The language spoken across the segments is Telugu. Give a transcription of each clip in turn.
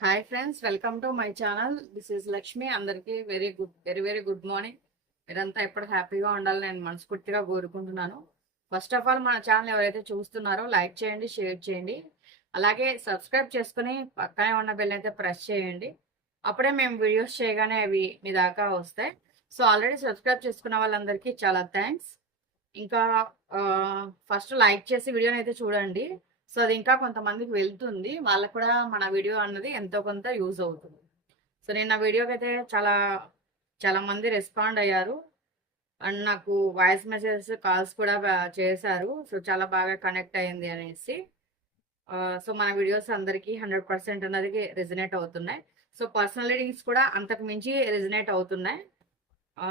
Hi friends welcome to my channel this is Lakshmi అందరికీ very good very very good morning మీరంతా ఎప్పుడు హ్యాపీగా ఉండాలని నేను మనస్ఫూర్తిగా కోరుకుంటున్నాను. ఫస్ట్ ఆఫ్ ఆల్ మన ఛానల్ ఎవరైతే చూస్తున్నారో లైక్ చేయండి షేర్ చేయండి. అలాగే సబ్స్క్రైబ్ చేసుకుని పక్కనే ఉన్న బెల్ అయితే ప్రెస్ చేయండి. అప్పుడే మేము వీడియోస్ చేయగానే అవి మీ దాకా వస్తాయి. సో ఆల్రెడీ సబ్స్క్రైబ్ చేసుకున్న వాళ్ళందరికీ చాలా థ్యాంక్స్ ఇంకా ఫస్ట్ లైక్ చేసి వీడియోని అయితే చూడండి. సో అది ఇంకా కొంతమందికి వెళ్తుంది. వాళ్ళకు కూడా మన వీడియో అన్నది ఎంతో కొంత యూజ్ అవుతుంది. సో నేను నా వీడియోకి అయితే చాలా చాలా మంది రెస్పాండ్ అయ్యారు. అండ్ నాకు వాయిస్ మెసేజెస్ కాల్స్ కూడా చేశారు. సో చాలా బాగా కనెక్ట్ అయింది అనేసి. సో మన వీడియోస్ అందరికీ హండ్రెడ్ పర్సెంట్ అన్నది రెజినేట్ అవుతున్నాయి. సో పర్సనల్ రీడింగ్స్ కూడా అంతకు మించి రెజినేట్ అవుతున్నాయి.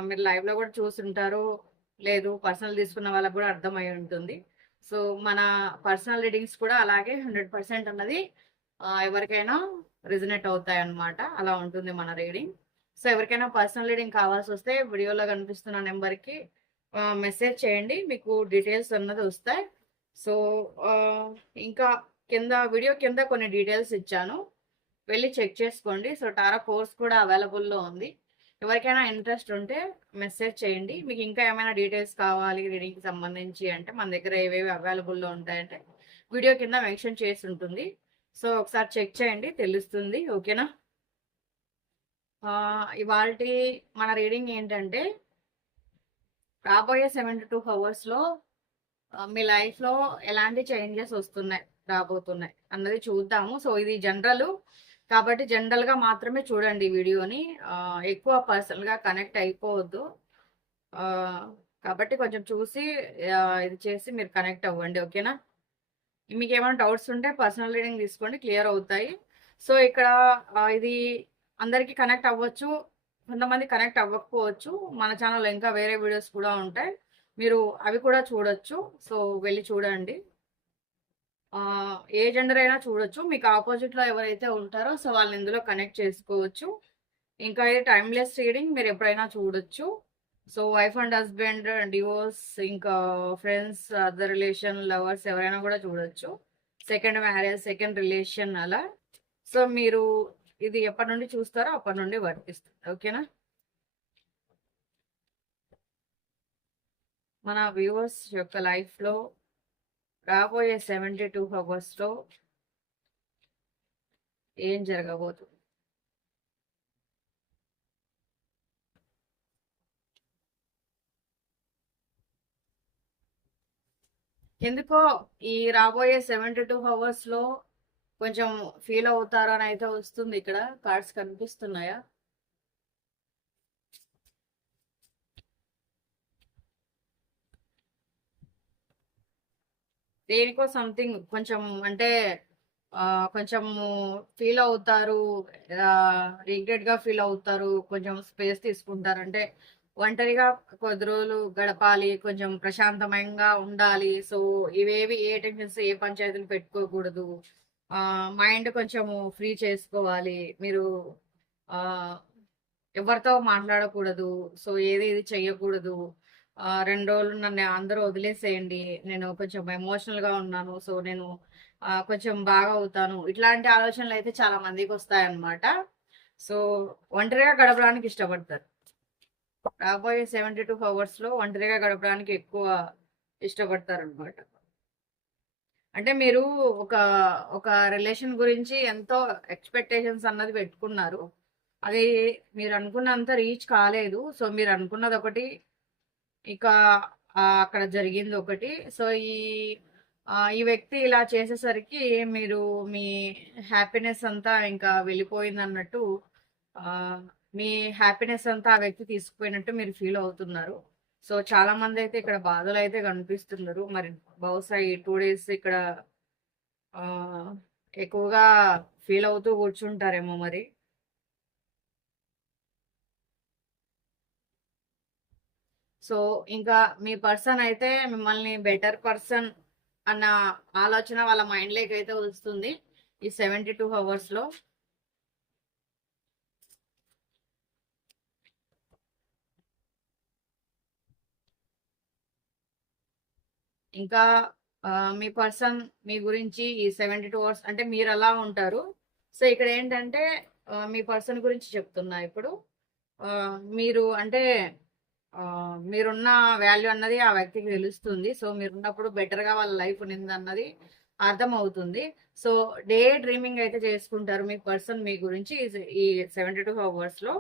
మీరు లైవ్లో కూడా చూస్తుంటారు లేదు పర్సనల్ తీసుకున్న వాళ్ళకు కూడా అర్థమై ఉంటుంది. సో మన పర్సనల్ రీడింగ్స్ కూడా అలాగే హండ్రెడ్ పర్సెంట్ అన్నది ఎవరికైనా రిజనేట్ అవుతాయి అన్నమాట అలా ఉంటుంది మన రీడింగ్. సో ఎవరికైనా పర్సనల్ రీడింగ్ కావాల్సి వస్తే వీడియోలో కనిపిస్తున్న నెంబర్కి మెసేజ్ చేయండి. మీకు డీటెయిల్స్ అన్నది వస్తాయి. సో ఇంకా కింద వీడియో కింద కొన్ని డీటెయిల్స్ ఇచ్చాను. వెళ్ళి చెక్ చేసుకోండి. సో టారా కోర్స్ కూడా అవైలబుల్లో ఉంది. ఎవరికైనా ఇంట్రెస్ట్ ఉంటే మెసేజ్ చేయండి. మీకు ఇంకా ఏమైనా డీటెయిల్స్ కావాలి రీడింగ్కి సంబంధించి అంటే మన దగ్గర ఏవేవి అవైలబుల్లో ఉంటాయంటే వీడియో కింద మెన్షన్ చేసి ఉంటుంది. సో ఒకసారి చెక్ చేయండి తెలుస్తుంది. ఓకేనా? ఇవాళ మన రీడింగ్ ఏంటంటే రాబోయే సెవెంటీ టూ అవర్స్లో మీ లైఫ్లో ఎలాంటి చేంజెస్ వస్తున్నాయి రాబోతున్నాయి అన్నది చూద్దాము. సో ఇది జనరల్ కాబట్టి జనరల్గా మాత్రమే చూడండి వీడియోని. ఎక్కువ పర్సనల్గా కనెక్ట్ అయిపోవద్దు. కాబట్టి కొంచెం చూసి ఇది చేసి మీరు కనెక్ట్ అవ్వండి ఓకేనా? మీకు ఏమైనా డౌట్స్ ఉంటే పర్సనల్ రీడింగ్ తీసుకోండి క్లియర్ అవుతాయి. సో ఇక్కడ ఇది అందరికీ కనెక్ట్ అవ్వచ్చు. కొంతమంది కనెక్ట్ అవ్వకపోవచ్చు. మన ఛానల్లో ఇంకా వేరే వీడియోస్ కూడా ఉంటాయి. మీరు అవి కూడా చూడొచ్చు. సో వెళ్ళి చూడండి. ఏ జెండర్ అయినా చూడొచ్చు. మీకు ఆపోజిట్లో ఎవరైతే ఉంటారో సో వాళ్ళని ఇందులో కనెక్ట్ చేసుకోవచ్చు. ఇంకా ఇది టైమ్లెస్ రీడింగ్ మీరు ఎప్పుడైనా చూడొచ్చు. So wife and husband divorce ఇంకా ఫ్రెండ్స్ అదర్ రిలేషన్ లవర్స్ ఎవరైనా కూడా చూడొచ్చు. సెకండ్ మ్యారేజ్ సెకండ్ రిలేషన్ అలా. సో మీరు ఇది ఎప్పటి నుండి చూస్తారో అప్పటి నుండి వర్తిస్తుంది. ఓకేనా? మన వ్యూవర్స్ యొక్క లైఫ్లో రాబోయే సెవెంటీ టూ అవర్స్లో ఏం జరగబోతుంది? ఎందుకో ఈ రాబోయే సెవెంటీ టూ అవర్స్లో కొంచెం ఫీల్ అవుతారని అయితే వస్తుంది ఇక్కడ. కార్డ్స్ కనిపిస్తున్నాయా? దేనికో సంథింగ్ కొంచెం అంటే కొంచెం కొంచెము ఫీల్ అవుతారు రిగ్రెట్గా ఫీల్ అవుతారు కొంచెం స్పేస్ తీసుకుంటారు. అంటే ఒంటరిగా కొద్ది రోజులు గడపాలి కొంచెం ప్రశాంతమంగా ఉండాలి. సో ఇవేవి ఏ టెన్షన్స్ ఏ పంచాయతీలు పెట్టుకోకూడదు. మైండ్ కొంచెము ఫ్రీ చేసుకోవాలి. మీరు ఎవరితో మాట్లాడకూడదు. సో ఏది ఇది చెయ్యకూడదు. రెండు రోజులు నన్ను అందరూ వదిలేసేయండి. నేను కొంచెం ఎమోషనల్గా ఉన్నాను. సో నేను కొంచెం బాగా అవుతాను. ఇట్లాంటి ఆలోచనలు అయితే చాలా మందికి వస్తాయన్నమాట. సో ఒంటరిగా గడపడానికి ఇష్టపడతారు. రాబోయే సెవెంటీ టూ అవర్స్లో ఒంటరిగా గడపడానికి ఎక్కువ ఇష్టపడతారు అనమాట అంటే మీరు ఒక ఒక రిలేషన్ గురించి ఎంతో ఎక్స్పెక్టేషన్స్ అన్నది పెట్టుకున్నారు. అది మీరు అనుకున్నంత రీచ్ కాలేదు. సో మీరు అనుకున్నది ఒకటి ఇక అక్కడ జరిగింది ఒకటి. సో ఈ ఈ వ్యక్తి ఇలా చేసేసరికి మీరు మీ హ్యాపీనెస్ అంతా ఇంకా వెళ్ళిపోయింది అన్నట్టు మీ హ్యాపీనెస్ అంతా ఆ వ్యక్తి తీసుకుపోయినట్టు మీరు ఫీల్ అవుతున్నారు. సో చాలా మంది అయితే ఇక్కడ బాధలు అయితే కనిపిస్తున్నారు. మరి బహుశా ఈ టూ డేస్ ఇక్కడ ఎక్కువగా ఫీల్ అవుతూ కూర్చుంటారేమో మరి. సో ఇంకా మీ పర్సన్ అయితే మిమ్మల్ని బెటర్ పర్సన్ అన్న ఆలోచన వాళ్ళ మైండ్లోకి అయితే వస్తుంది ఈ సెవెంటీ టూ అవర్స్లో. ఇంకా మీ పర్సన్ మీ గురించి ఈ సెవెంటీ టూ అవర్స్ అంటే మీరు అలా ఉంటారు. సో ఇక్కడ ఏంటంటే మీ పర్సన్ గురించి చెప్తున్నా ఇప్పుడు. మీరు అంటే మీరున్న వాల్యూ అన్నది ఆ వ్యక్తికి తెలుస్తుంది. సో మీరున్నప్పుడు బెటర్గా వాళ్ళ లైఫ్ ఉన్నది అన్నది అర్థం అవుతుంది సో డే డ్రీమింగ్ అయితే చేసుకుంటారు మీ పర్సన్ మీ గురించి ఈ- ఈ సెవెంటీ టూ అవర్స్లో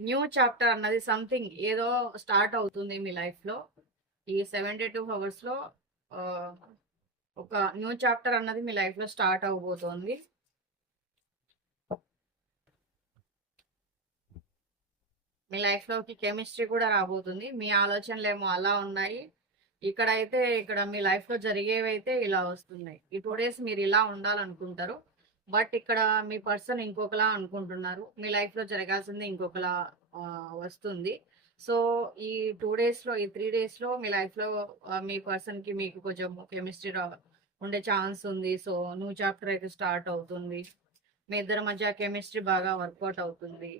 న్యూ చాప్టర్ అన్నది సంథింగ్ ఏదో స్టార్ట్ అవుతుంది మీ లైఫ్లో. ఈ సెవెంటీ టూ అవర్స్లో ఒక న్యూ చాప్టర్ అన్నది మీ లైఫ్లో స్టార్ట్ అవబోతోంది. మీ లైఫ్లోకి కెమిస్ట్రీ కూడా రాబోతుంది. మీ ఆలోచనలు ఏమో అలా ఉన్నాయి. ఇక్కడ అయితే ఇక్కడ మీ లైఫ్లో జరిగేవి అయితే ఇలా వస్తున్నాయి. ఈ టూ డేస్ మీరు ఇలా ఉండాలనుకుంటారు. బట్ ఇక్కడ మీ పర్సన్ ఇంకొకలా అనుకుంటున్నారు. మీ లైఫ్లో జరగాల్సింది ఇంకొకలా వస్తుంది. సో ఈ టూ డేస్లో ఈ త్రీ డేస్లో మీ లైఫ్లో మీ పర్సన్కి మీకు కొంచెం కెమిస్ట్రీ ఉండే ఛాన్స్ ఉంది. సో న్యూ చాప్టర్ అయితే స్టార్ట్ అవుతుంది. మీ ఇద్దరి మధ్య కెమిస్ట్రీ బాగా వర్కౌట్ అవుతుంది.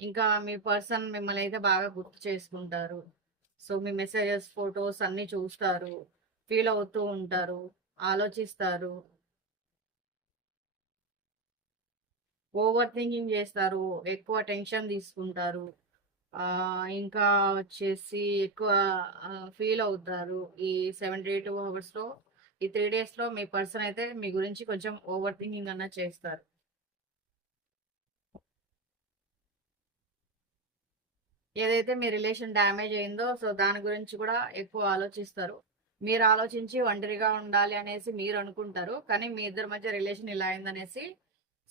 ఇంకా మీ పర్సన్ మిమ్మల్ని అయితే బాగా గుర్తు చేసుకుంటారు. సో మీ మెసేజెస్ ఫొటోస్ అన్నీ చూస్తారు. ఫీల్ అవుతూ ఉంటారు. ఆలోచిస్తారు. ఓవర్ థింకింగ్ చేస్తారు. ఎక్కువ టెన్షన్ తీసుకుంటారు. ఇంకా వచ్చేసి ఎక్కువ ఫీల్ అవుతారు. ఈ సెవెంటీ టూ అవర్స్లో ఈ త్రీ డేస్లో మీ పర్సన్ అయితే మీ గురించి కొంచెం ఓవర్ థింకింగ్ అన్న చేస్తారు. ఏదైతే మీ రిలేషన్ డ్యామేజ్ అయిందో సో దాని గురించి కూడా ఎక్కువ ఆలోచిస్తారు. మీరు ఆలోచించి ఒంటరిగా ఉండాలి అనేసి మీరు అనుకుంటారు కానీ మీ ఇద్దరి మధ్య రిలేషన్ ఇలా అయిందనేసి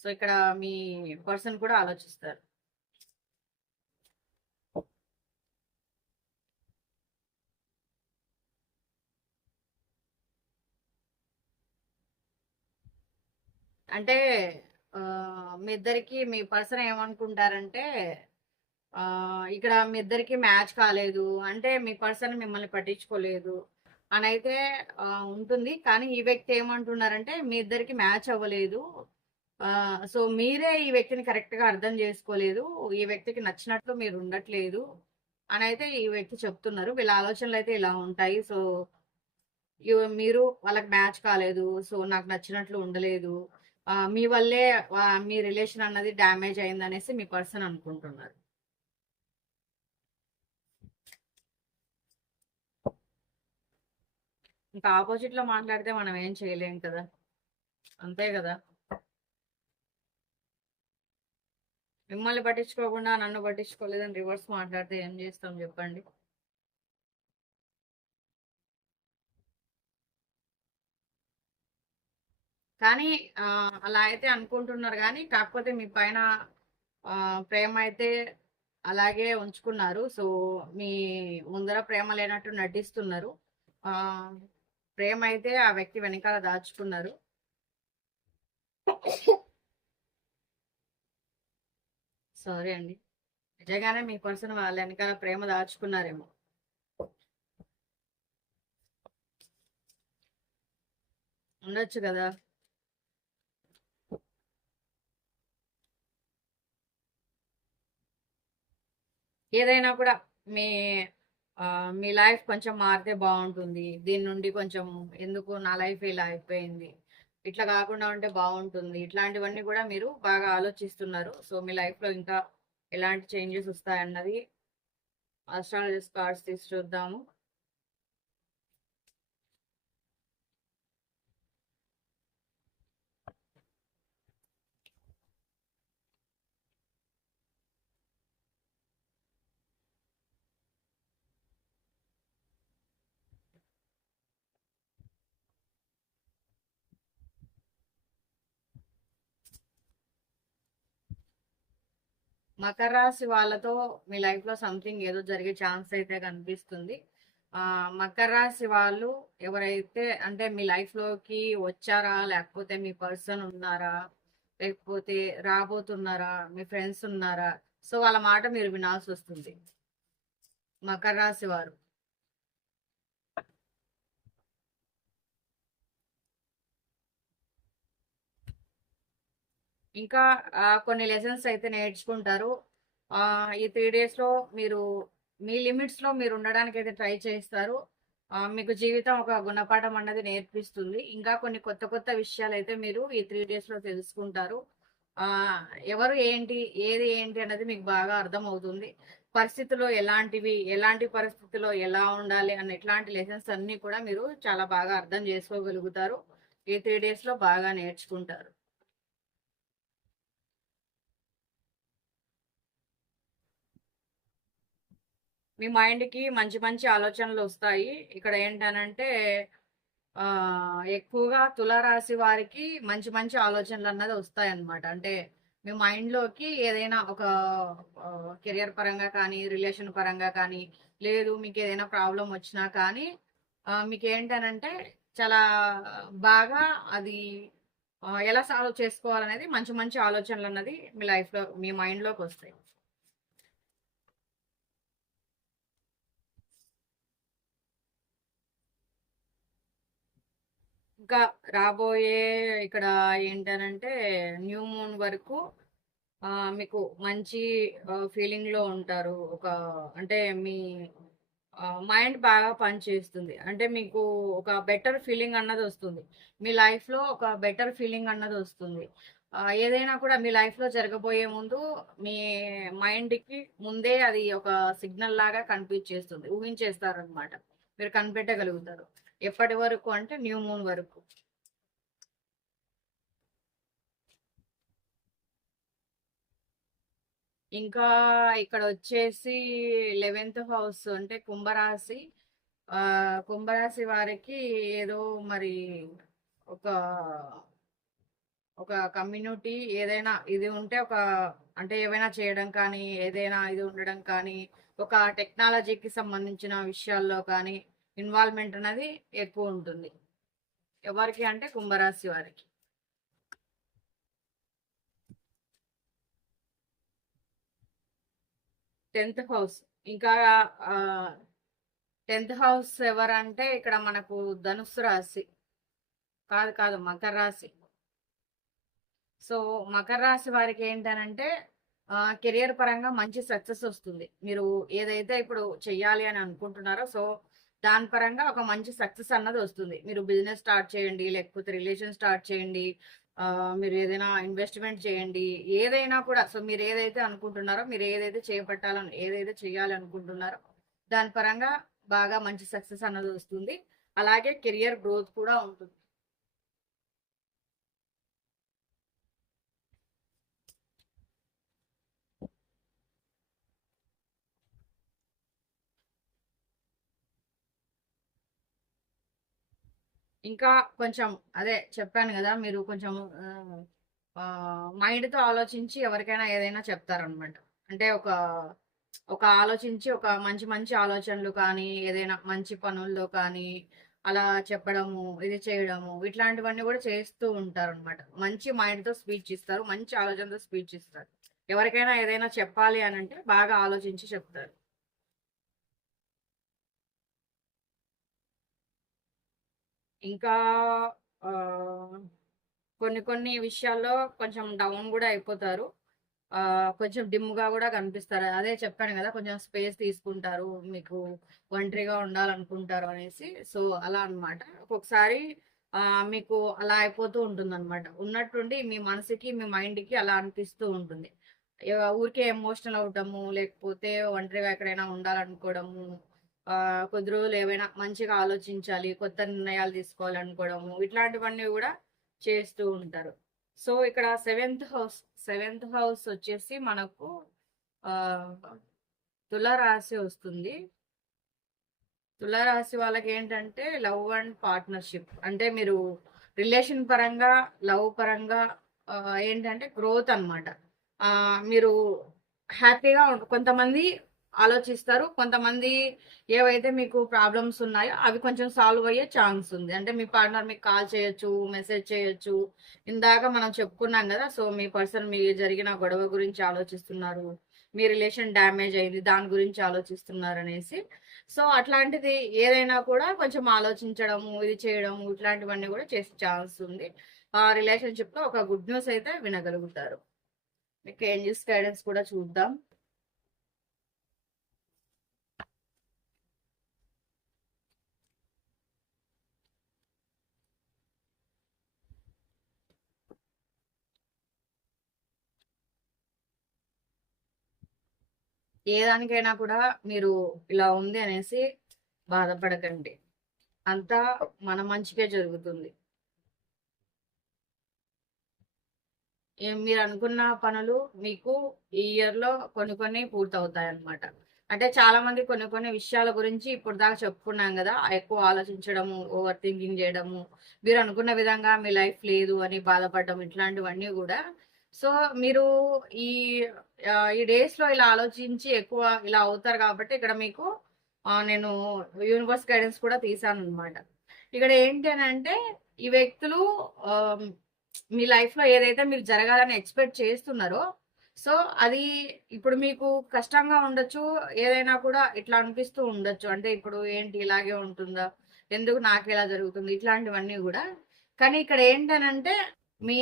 సో ఇక్కడ మీ పర్సన్ కూడా ఆలోచిస్తారు. అంటే మీ ఇద్దరికి మీ పర్సన్ ఏమనుకుంటారంటే ఇక్కడ మీ ఇద్దరికి మ్యాచ్ కాలేదు అంటే మీ పర్సన్ మిమ్మల్ని పట్టించుకోలేదు అని అయితే ఉంటుంది. కానీ ఈ వ్యక్తి ఏమంటున్నారంటే మీ ఇద్దరికి మ్యాచ్ అవ్వలేదు. సో మీరే ఈ వ్యక్తిని కరెక్ట్గా అర్థం చేసుకోలేదు. ఈ వ్యక్తికి నచ్చినట్లు మీరు ఉండట్లేదు అని అయితే ఈ వ్యక్తి చెప్తున్నారు. వీళ్ళ ఆలోచనలు అయితే ఇలా ఉంటాయి. సో మీరు వాళ్ళకి మ్యాచ్ కాలేదు. సో నాకు నచ్చినట్లు ఉండలేదు. మీ వల్లే మీ రిలేషన్ అన్నది డ్యామేజ్ అయిందనేసి మీ పర్సన్ అనుకుంటున్నారు. ఇంకా ఆపోజిట్లో మాట్లాడితే మనం ఏం చేయలేం కదా. అంతే కదా. మిమ్మల్ని పట్టించుకోకుండా నన్ను పట్టించుకోలేదని రివర్స్ మాట్లాడితే ఏం చేస్తాం చెప్పండి. కానీ అలా అయితే అనుకుంటున్నారు కానీ కాకపోతే మీ పైన ప్రేమ అయితే అలాగే ఉంచుకున్నారు. సో మీ ముందర ప్రేమ లేనట్టు నటిస్తున్నారు. ప్రేమ అయితే ఆ వ్యక్తి వెనకాల దాచుకున్నారు. సారీ అండి. నిజంగానే మీ పర్సన్ వాళ్ళ వెనకాల ప్రేమ దాచుకున్నారేమో. ఉండొచ్చు కదా? ఏదైనా కూడా మీ మీ లైఫ్ కొంచెం మారితే బాగుంటుంది. దీని నుండి కొంచెం ఎందుకు నా లైఫ్ ఇలా అయిపోయింది? ఇట్లా కాకుండా ఉంటే బాగుంటుంది. ఇట్లాంటివన్నీ కూడా మీరు బాగా ఆలోచిస్తున్నారు. సో మీ లైఫ్లో ఇంకా ఎలాంటి చేంజెస్ వస్తాయన్నది అస్ట్రాలజిస్ట్ కార్డ్స్ తీసి చూద్దాము. మకర రాశి వాళ్ళతో మీ లైఫ్లో సంథింగ్ ఏదో జరిగే ఛాన్స్ అయితే కనిపిస్తుంది. ఆ మకర రాశి వాళ్ళు ఎవరైతే అంటే మీ లైఫ్లోకి వచ్చారా? లేకపోతే మీ పర్సన్ ఉన్నారా? లేకపోతే రాబోతున్నారా? మీ ఫ్రెండ్స్ ఉన్నారా? సో వాళ్ళ మాట మీరు వినాల్సి వస్తుంది. మకర రాశి వారు. ఇంకా కొన్ని లెసన్స్ అయితే నేర్చుకుంటారు. ఈ త్రీ డేస్లో మీరు మీ లిమిట్స్లో మీరు ఉండడానికి అయితే ట్రై చేస్తారు మీకు జీవితం ఒక గుణపాఠం అన్నది నేర్పిస్తుంది. ఇంకా కొన్ని కొత్త కొత్త విషయాలు అయితే మీరు ఈ త్రీ డేస్లో తెలుసుకుంటారు. ఎవరు ఏంటి ఏది ఏంటి అన్నది మీకు బాగా అర్థమవుతుంది. పరిస్థితుల్లో ఎలాంటివి ఎలాంటి పరిస్థితుల్లో ఎలా ఉండాలి అన్న ఇట్లాంటి లెసన్స్ అన్నీ కూడా మీరు చాలా బాగా అర్థం చేసుకోగలుగుతారు. ఈ త్రీ డేస్లో బాగా నేర్చుకుంటారు. మీ మైండ్కి మంచి మంచి ఆలోచనలు వస్తాయి. ఇక్కడ ఏంటనంటే ఎక్కువగా తులారాశి వారికి మంచి మంచి ఆలోచనలు అన్నది వస్తాయి అన్నమాట అంటే మీ మైండ్లోకి ఏదైనా ఒక కెరియర్ పరంగా కానీ రిలేషన్ పరంగా కానీ లేదు మీకు ఏదైనా ప్రాబ్లం వచ్చినా కానీ మీకు ఏంటనంటే చాలా బాగా అది ఎలా సాల్వ్ చేసుకోవాలనేది మంచి మంచి ఆలోచనలు అన్నది మీ లైఫ్లో మీ మైండ్లోకి వస్తాయి. ఇంకా రాబోయే ఇక్కడ ఏంటనంటే న్యూ మూన్ వరకు మీకు మంచి ఫీలింగ్లో ఉంటారు. ఒక అంటే మీ మైండ్ బాగా పనిచేస్తుంది. అంటే మీకు ఒక బెటర్ ఫీలింగ్ అన్నది వస్తుంది. మీ లైఫ్లో ఒక బెటర్ ఫీలింగ్ అన్నది వస్తుంది. ఏదైనా కూడా మీ లైఫ్లో జరగబోయే ముందు మీ మైండ్కి ముందే అది ఒక సిగ్నల్ లాగా కనిపించేస్తుంది. ఊహించేస్తారు అనమాట మీరు కనిపెట్టగలుగుతారు. ఎప్పటి వరకు అంటే న్యూ మూన్ వరకు. ఇంకా ఇక్కడ వచ్చేసి లెవెన్త్ హౌస్ అంటే కుంభరాశి. కుంభరాశి వారికి ఏదో మరి ఒక ఒక కమ్యూనిటీ ఏదైనా ఇది ఉంటే ఒక అంటే ఏవైనా చేయడం కానీ ఏదైనా ఇది ఉండడం కానీ ఒక టెక్నాలజీకి సంబంధించిన విషయాల్లో కానీ ఇన్వాల్వ్మెంట్ అనేది ఎక్కువ ఉంటుంది. ఎవరికి అంటే కుంభరాశి వారికి. Tenth house. ఇంకా టెన్త్ హౌస్ ఎవరంటే ఇక్కడ మనకు ధనుసు రాశి. కాదు కాదు మకర రాశి. సో మకర రాశి వారికి ఏంటనంటే కెరియర్ పరంగా మంచి సక్సెస్ వస్తుంది. మీరు ఏదైతే ఇప్పుడు చెయ్యాలి అని అనుకుంటున్నారో సో దాని పరంగా ఒక మంచి సక్సెస్ అన్నది వస్తుంది. మీరు బిజినెస్ స్టార్ట్ చేయండి లేకపోతే రిలేషన్ స్టార్ట్ చేయండి మీరు ఏదైనా ఇన్వెస్ట్మెంట్ చేయండి ఏదైనా కూడా. సో మీరు ఏదైతే అనుకుంటున్నారో మీరు ఏదైతే చేపట్టాలని ఏదైతే చేయాలనుకుంటున్నారో దాని పరంగా బాగా మంచి సక్సెస్ అన్నది వస్తుంది. అలాగే కెరియర్ గ్రోత్ కూడా ఉంటుంది. ఇంకా కొంచెం అదే చెప్పాను కదా మీరు కొంచెం మైండ్తో ఆలోచించి ఎవరికైనా ఏదైనా చెప్తారనమాట. అంటే ఒక ఒక ఆలోచించి ఒక మంచి మంచి ఆలోచనలు కానీ ఏదైనా మంచి పనుల్లో కానీ అలా చెప్పడము ఇది చేయడము ఇట్లాంటివన్నీ కూడా చేస్తూ ఉంటారు అనమాట మంచి మైండ్తో స్పీచ్ ఇస్తారు మంచి ఆలోచనతో స్పీచ్ ఇస్తారు. ఎవరికైనా ఏదైనా చెప్పాలి అని అంటే బాగా ఆలోచించి చెప్తారు. ఇంకా కొన్ని కొన్ని విషయాల్లో కొంచెం డౌన్ కూడా అయిపోతారు. కొంచెం డిమ్గా గా కూడా కనిపిస్తారు. అదే చెప్పాను కదా కొంచెం స్పేస్ తీసుకుంటారు మీకు ఒంటరిగా ఉండాలనుకుంటారు అనేసి. సో అలా అన్నమాట. ఒక్కొక్కసారి మీకు అలా అయిపోతూ ఉంటుంది అనమాట ఉన్నట్టుండి మీ మనసుకి మీ మైండ్కి అలా అనిపిస్తూ ఉంటుంది. ఊరికే ఎమోషనల్ అవటము లేకపోతే ఒంటరిగా ఎక్కడైనా ఉండాలనుకోవడము కొద్ది రోజులు ఏవైనా మంచిగా ఆలోచించాలి కొత్త నిర్ణయాలు తీసుకోవాలనుకోవడము ఇట్లాంటివన్నీ కూడా చేస్తూ ఉంటారు. సో ఇక్కడ సెవెంత్ హౌస్ సెవెంత్ హౌస్ వచ్చేసి మనకు ఆ తులారాశి వస్తుంది. తులారాశి వాళ్ళకి ఏంటంటే లవ్ అండ్ పార్ట్నర్షిప్. అంటే మీరు రిలేషన్ పరంగా లవ్ పరంగా ఏంటంటే గ్రోత్ అన్నమాట. మీరు హ్యాపీగా కొంతమంది ఆలోచిస్తారు. కొంతమంది ఏవైతే మీకు ప్రాబ్లమ్స్ ఉన్నాయో అవి కొంచెం సాల్వ్ అయ్యే ఛాన్స్ ఉంది. అంటే మీ పార్ట్నర్ మీకు కాల్ చేయొచ్చు మెసేజ్ చేయొచ్చు. ఇందాక మనం చెప్పుకున్నాం కదా సో మీ పర్సన్ మీ జరిగిన గొడవ గురించి ఆలోచిస్తున్నారు. మీ రిలేషన్ డ్యామేజ్ అయింది దాని గురించి ఆలోచిస్తున్నారు అనేసి. సో అట్లాంటిది ఏదైనా కూడా కొంచెం ఆలోచించడము ఇది చేయడము ఇట్లాంటివన్నీ కూడా చేసే ఛాన్స్ ఉంది. ఆ రిలేషన్షిప్లో ఒక గుడ్ న్యూస్ అయితే వినగలుగుతారు. మీకు ఏంజల్స్ గైడెన్స్ కూడా చూద్దాం. ఏ దానికైనా కూడా మీరు ఇలా ఉంది అనేసి బాధపడకండి. అంతా మన మంచిగా జరుగుతుంది. మీరు అనుకున్న పనులు మీకు ఈ ఇయర్లో కొన్ని కొన్ని పూర్తవుతాయి అన్నమాట అంటే చాలా మంది కొన్ని కొన్ని విషయాల గురించి ఇప్పుడు దాకా చెప్పుకున్నాం కదా ఎక్కువ ఆలోచించడము ఓవర్ థింకింగ్ చేయడము. మీరు అనుకున్న విధంగా మీ లైఫ్ లేదు అని బాధపడడం ఇట్లాంటివన్నీ కూడా సో మీరు ఈ ఈ డేస్లో ఇలా ఆలోచించి ఎక్కువ ఇలా అవుతారు కాబట్టి ఇక్కడ మీకు నేను యూనివర్స్ గైడెన్స్ కూడా తీసాను అనమాట ఇక్కడ ఏంటి అని అంటే ఈ వ్యక్తులు మీ లైఫ్లో ఏదైతే మీరు జరగాలని ఎక్స్పెక్ట్ చేస్తున్నారో సో అది ఇప్పుడు మీకు కష్టంగా ఉండొచ్చు ఏదైనా కూడా ఇట్లా అనిపిస్తూ ఉండొచ్చు. అంటే ఇప్పుడు ఏంటి ఇలాగే ఉంటుందా? ఎందుకు నాకు ఇలా జరుగుతుంది? ఇట్లాంటివన్నీ కూడా. కానీ ఇక్కడ ఏంటనంటే మీ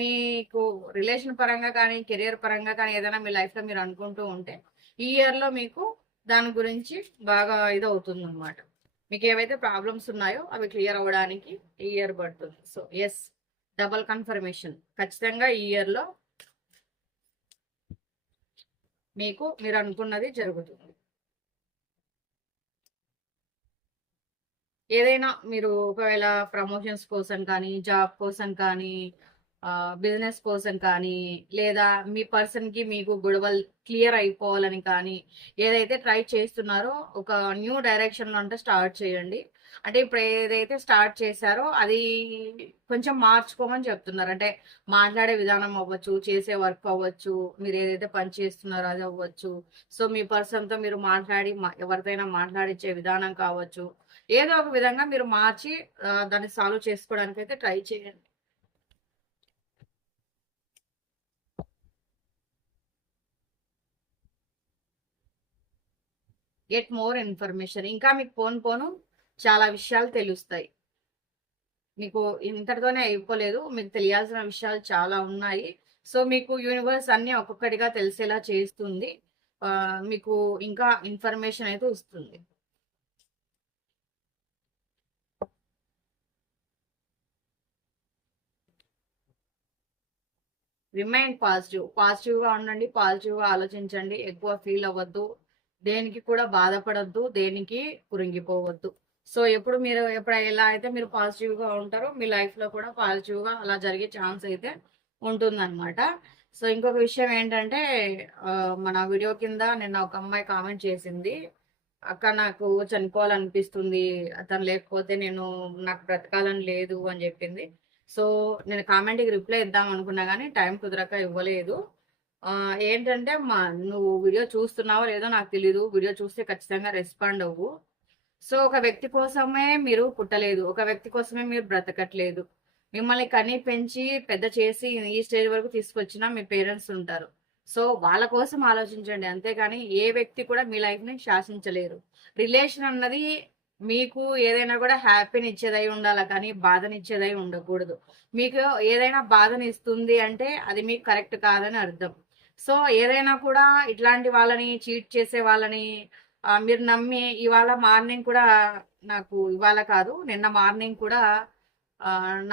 మీకు రిలేషన్ పరంగా కానీ కెరియర్ పరంగా కానీ ఏదైనా మీ లైఫ్లో మీరు అనుకుంటూ ఉంటే ఈ ఇయర్లో మీకు దాని గురించి బాగా ఇది అవుతుంది అనమాట మీకు ఏవైతే ప్రాబ్లమ్స్ ఉన్నాయో అవి క్లియర్ అవ్వడానికి ఈ ఇయర్ పడుతుంది. సో ఎస్ డబల్ కన్ఫర్మేషన్ ఖచ్చితంగా ఈ ఇయర్లో మీకు మీరు అనుకున్నది జరుగుతుంది. ఏదైనా మీరు ఒకవేళ ప్రమోషన్స్ కోసం కానీ జాబ్ కోసం కానీ బిజినెస్ కోసం కానీ లేదా మీ పర్సన్కి మీకు గొడవలు క్లియర్ అయిపోవాలని కానీ ఏదైతే ట్రై చేస్తున్నారో ఒక న్యూ డైరెక్షన్లో అంటే స్టార్ట్ చేయండి. అంటే ఇప్పుడు ఏదైతే స్టార్ట్ చేశారో అది కొంచెం మార్చుకోమని చెప్తున్నారు. అంటే మాట్లాడే విధానం అవ్వచ్చు చేసే వర్క్ అవ్వచ్చు మీరు ఏదైతే పని చేస్తున్నారో అది అవ్వచ్చు. సో మీ పర్సన్తో మీరు మాట్లాడి మా- ఎవరితోనైనా మాట్లాడించే విధానం కావచ్చు. ఏదో ఒక విధంగా మీరు మార్చి దాన్ని సాల్వ్ చేసుకోవడానికి అయితే ట్రై చేయండి. Get more information. ఇంకా మీకు పోను పోను చాలా విషయాలు తెలుస్తాయి. మీకు ఇంతటితోనే అయిపోలేదు. మీకు తెలియాల్సిన విషయాలు చాలా ఉన్నాయి. సో మీకు యూనివర్స్ అన్ని ఒక్కొక్కటిగా తెలిసేలా చేస్తుంది. మీకు ఇంకా ఇన్ఫర్మేషన్ అయితే వస్తుంది. Remind positive. పాజిటివ్గా ఉండండి పాజిటివ్గా ఆలోచించండి. ఎక్కువ ఫీల్ అవ్వద్దు. దేనికి కూడా బాధపడద్దు దేనికి కురింగిపోవద్దు. సో ఎప్పుడు మీరు ఎప్పుడు ఎలా అయితే మీరు పాజిటివ్గా ఉంటారో మీ లైఫ్లో కూడా పాజిటివ్గా అలా జరిగే ఛాన్స్ అయితే ఉంటుందన్నమాట. సో ఇంకొక విషయం ఏంటంటే మన వీడియో కింద నిన్న ఒక అమ్మాయి కామెంట్ చేసింది. అక్క నాకు చనిపోవాలనిపిస్తుంది. అతను లేకపోతే నేను నాకు బ్రతకాలని లేదు అని చెప్పింది. సో నేను కామెంట్కి రిప్లై ఇద్దాం అనుకున్నా కానీ టైం కుదరక ఇవ్వలేదు. ఏంటంటే మా నువ్వు వీడియో చూస్తున్నావో లేదో నాకు తెలీదు. వీడియో చూస్తే ఖచ్చితంగా రెస్పాండ్ అవ్వు. సో ఒక వ్యక్తి కోసమే మీరు పుట్టలేదు. ఒక వ్యక్తి కోసమే మీరు బ్రతకట్లేదు. మిమ్మల్ని కని పెంచి పెద్ద చేసి ఈ స్టేజ్ వరకు తీసుకొచ్చిన మీ పేరెంట్స్ ఉంటారు. సో వాళ్ళ కోసం ఆలోచించండి. అంతేగాని ఏ వ్యక్తి కూడా మీ లైఫ్ని శాసించలేరు. రిలేషన్ అన్నది మీకు ఏదైనా కూడా హ్యాపీని ఇచ్చేదై ఉండాలి కానీ బాధనిచ్చేదై ఉండకూడదు. మీకు ఏదైనా బాధని ఇస్తుంది అంటే అది మీకు కరెక్ట్ కాదని అర్థం. సో ఏదైనా కూడా ఇట్లాంటి వాళ్ళని చీట్ చేసే వాళ్ళని మీరు నమ్మి ఇవాళ మార్నింగ్ కూడా నాకు ఇవాళ కాదు నిన్న మార్నింగ్ కూడా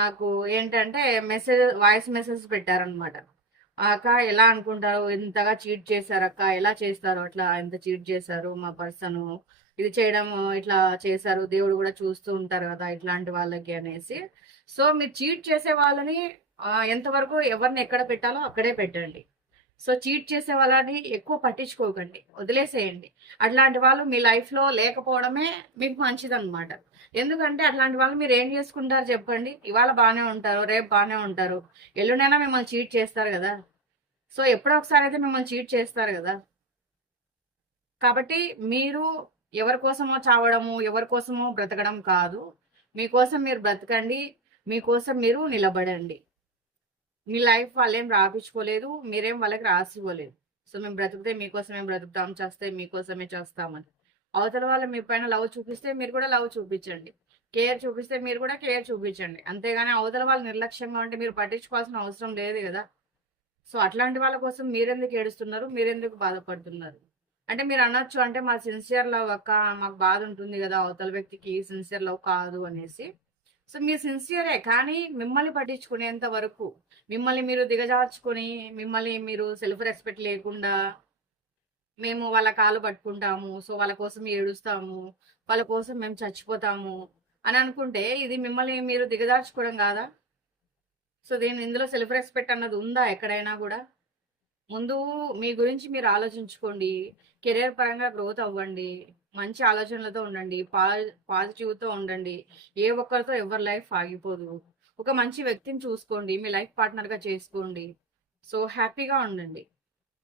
నాకు ఏంటంటే మెసేజ్ వాయిస్ మెసేజ్ పెట్టారనమాట అక్క ఎలా అనుకుంటారు? ఇంతగా చీట్ చేశారు అక్క ఎలా చేస్తారు? అట్లా ఎంత చీట్ చేశారు మా పర్సన్. ఇది చేయడం ఇట్లా చేశారు దేవుడు కూడా చూస్తూ ఉంటారు కదా ఇట్లాంటి వాళ్ళకి అనేసి. సో మీరు చీట్ చేసే వాళ్ళని ఎంతవరకు ఎవరిని ఎక్కడ పెట్టాలో అక్కడే పెట్టండి. సో చీట్ చేసే వాళ్ళని ఎక్కువ పట్టించుకోకండి వదిలేసేయండి. అట్లాంటి వాళ్ళు మీ లైఫ్లో లేకపోవడమే మీకు మంచిదన్నమాట. ఎందుకంటే అట్లాంటి వాళ్ళు మీరు ఏం చేసుకుంటారు చెప్పండి. ఇవాళ బాగానే ఉంటారు రేపు బాగానే ఉంటారు. ఎల్లుండైనా మిమ్మల్ని చీట్ చేస్తారు కదా. సో ఎప్పుడో ఒకసారి అయితే మిమ్మల్ని చీట్ చేస్తారు కదా. కాబట్టి మీరు ఎవరి కోసమో చావడము ఎవరి కోసమో బ్రతకడం కాదు. మీకోసం మీరు బ్రతకండి. మీకోసం మీరు నిలబడండి. మీ లైఫ్ వాళ్ళేం రాపించుకోలేదు మీరేం వాళ్ళకి రాసివ్వలేదు. సో మేము బ్రతికితే మీకోసమే బ్రతుకుతాం చేస్తే మీకోసమే చేస్తామని. అవతల వాళ్ళు మీ పైన లవ్ చూపిస్తే మీరు కూడా లవ్ చూపించండి. కేర్ చూపిస్తే మీరు కూడా కేర్ చూపించండి. అంతేగాని అవతల వాళ్ళు నిర్లక్ష్యంగా ఉంటే మీరు పట్టించుకోవాల్సిన అవసరం లేదు కదా. సో అట్లాంటి వాళ్ళ కోసం మీరెందుకు ఏడుస్తున్నారు? మీరెందుకు బాధపడుతున్నారు? అంటే మీరు అనొచ్చు అంటే మా సిన్సియర్ లవ్ అక్క మాకు బాధ ఉంటుంది కదా అవతల వ్యక్తికి సిన్సియర్ లవ్ కాదు అనేసి. సో మీరు సిన్సియరే కానీ మిమ్మల్ని పట్టించుకునేంత వరకు మిమ్మల్ని మీరు దిగజార్చుకొని మిమ్మల్ని మీరు సెల్ఫ్ రెస్పెక్ట్ లేకుండా మేము వాళ్ళ కాలు పట్టుకుంటాము సో వాళ్ళ కోసం ఏడుస్తాము వాళ్ళ కోసం మేము చచ్చిపోతాము అని అనుకుంటే ఇది మిమ్మల్ని మీరు దిగదార్చుకోవడం కాదా? సో దీని ఇందులో సెల్ఫ్ రెస్పెక్ట్ అన్నది ఉందా ఎక్కడైనా కూడా? ముందు మీ గురించి మీరు ఆలోచించుకోండి. కెరియర్ పరంగా గ్రోత్ అవ్వండి. మంచి ఆలోచనలతో ఉండండి. పా పాజిటివ్తో ఉండండి. ఏ ఒక్కరితో ఎవరి లైఫ్ ఆగిపోదు. ఒక మంచి వ్యక్తిని చూసుకోండి. మీ లైఫ్ పార్ట్నర్గా చేసుకోండి. సో హ్యాపీగా ఉండండి.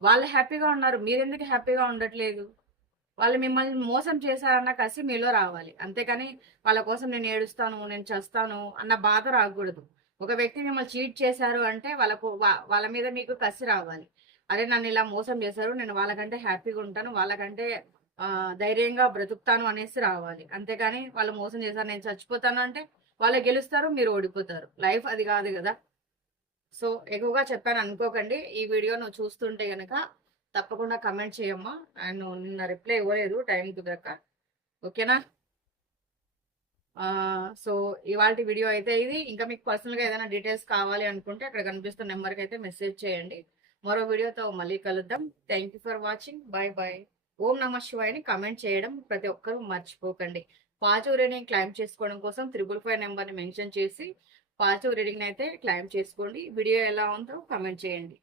వాళ్ళు హ్యాపీగా ఉన్నారు. మీరెందుకు హ్యాపీగా ఉండట్లేదు? వాళ్ళు మిమ్మల్ని మోసం చేశారన్న కసి మీలో రావాలి. అంతేకాని వాళ్ళ కోసం నేను ఏడుస్తాను నేను చేస్తాను అన్న బాధ రాకూడదు. ఒక వ్యక్తి మిమ్మల్ని చీట్ చేశారు అంటే వాళ్ళకు వా- వాళ్ళ మీద మీకు కసి రావాలి. అదే నన్ను ఇలా మోసం చేశారు నేను వాళ్ళకంటే హ్యాపీగా ఉంటాను వాళ్ళకంటే ధైర్యంగా బ్రతుకుతాను అనేసి రావాలి. అంతేకాని వాళ్ళు మోసం చేశారు నేను చచ్చిపోతాను అంటే వాళ్ళు గెలుస్తారు మీరు ఓడిపోతారు. లైఫ్ అది కాదు కదా. సో ఎక్కువగా చెప్పాను అనుకోకండి. ఈ వీడియో నువ్వు చూస్తుంటే గనక తప్పకుండా కమెంట్ చేయమ్మా. అండ్ నిన్న రిప్లై ఇవ్వలేదు టైం కుదరక. ఓకేనా? సో ఇవాళ వీడియో అయితే ఇది. ఇంకా మీకు పర్సనల్గా ఏదైనా డీటెయిల్స్ కావాలి అనుకుంటే అక్కడ కనిపిస్తున్న నెంబర్కి అయితే మెసేజ్ చేయండి. మరో వీడియోతో మళ్ళీ కలుద్దాం. Thank you for watching bye bye ఓం నమ శివాయని కమెంట్ చేయడం ప్రతి ఒక్కరూ మర్చిపోకండి. పాజిటివ్ క్లైమ్ చేసుకోవడం కోసం త్రిబుల్ ఫైవ్ నెంబర్ని మెన్షన్ చేసి పాజిటివ్ రీడింగ్ అయితే క్లైమ్ చేసుకోండి. వీడియో ఎలా ఉందో కమెంట్ చేయండి.